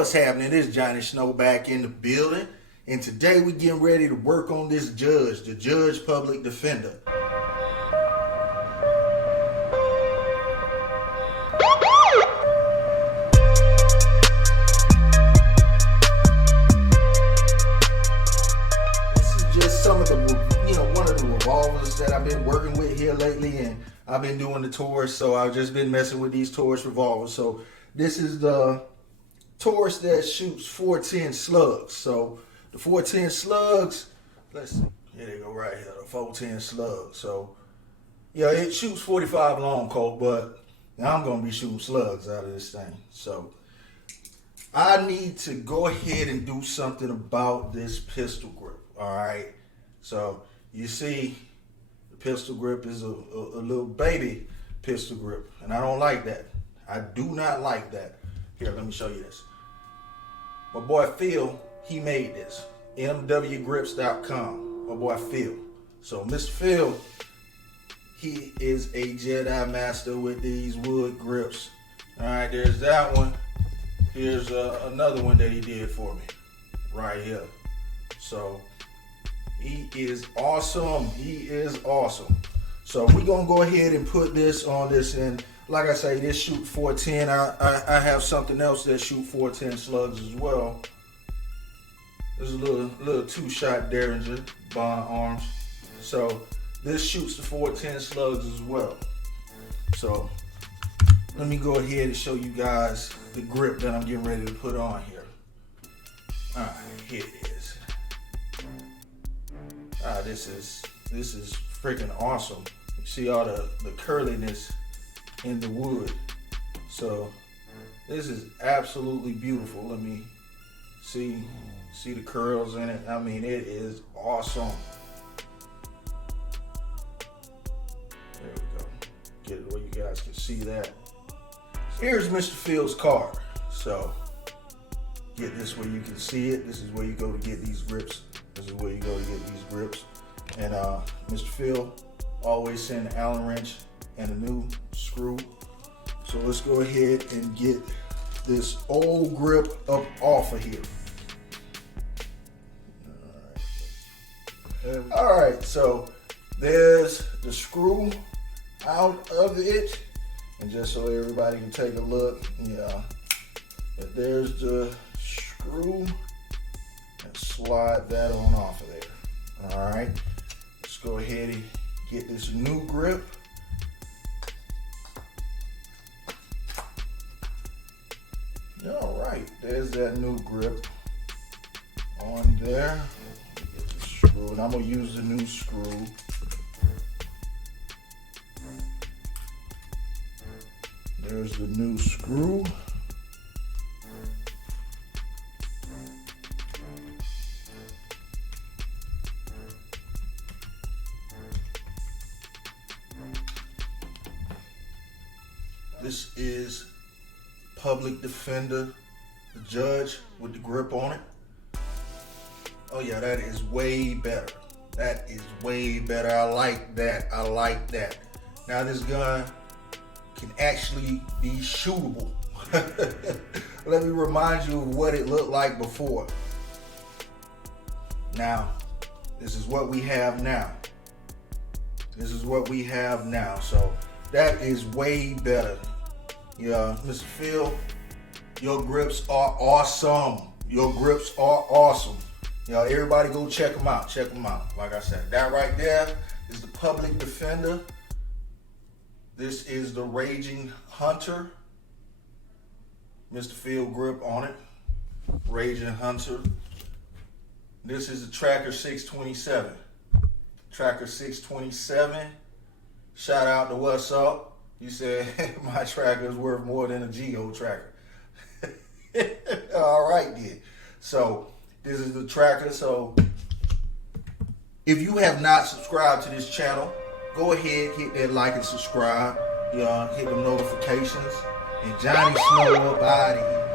What's happening? This is Johnny Snow back in the building, and today we're getting ready to work on this judge, the Judge Public Defender. This is just some of the, one of the revolvers that I've been working with here lately, and I've been doing the Taurus, so I've just been messing with these Taurus revolvers. So this is the Taurus that shoots 410 slugs. So the 410 slugs, let's see, here they go right here, the 410 slugs. So yeah, it shoots 45 long colt, but I'm gonna be shooting slugs out of this thing. So I need to go ahead and do something about this pistol grip. All right. So you see, the pistol grip is a little baby pistol grip, and I don't like that. I do not like that. Here, let me show you this. My boy Phil, he made this. mwgrips.com. My boy Phil. So Mr. Phil, he is a Jedi master with these wood grips. All right, there's that one. Here's another one that he did for me right here. So he is awesome. He is awesome. So we're gonna go ahead and put this on this, and like I say, this shoot 410. I have something else that shoot 410 slugs as well. There's a little two-shot Derringer Bond arms. So this shoots the 410 slugs as well. So let me go ahead and show you guys the grip that I'm getting ready to put on here. All right, here it is. This is freaking awesome. You see all the curliness in the wood. So this is absolutely beautiful. Let me see the curls in it. I mean, it is awesome. There we go. Get it where you guys can see that. Here's Mr. Phil's card. So get this where you can see it. This is where you go to get these grips. This is where you go to get these grips. And Mr. Phil always send an Allen wrench and a new screw. So let's go ahead and get this old grip up off of here. All right, so there's the screw out of it, and just so everybody can take a look, there's the screw, and slide that on off of there. All right, let's go ahead and get this new grip. All right, there's that new grip on there. Get the screw, and I'm gonna use the new screw. There's the new screw. This is Public Defender, the Judge with the grip on it. Oh yeah, that is way better. That is way better. I like that. I like that. Now this gun can actually be shootable. Let me remind you of what it looked like before. Now, this is what we have now. This is what we have now. So that is way better. Yeah, Mr. Phil, your grips are awesome. Your grips are awesome. Everybody go check them out. Check them out. Like I said, that right there is the Public Defender. This is the Raging Hunter. Mr. Phil grip on it. Raging Hunter. This is the Tracker 627. Tracker 627. Shout out to What's Up. You said my tracker is worth more than a Geo tracker. All right, then. So this is the tracker. So if you have not subscribed to this channel, go ahead, hit that like and subscribe. Hit them notifications. And Johnny Snow up out of here.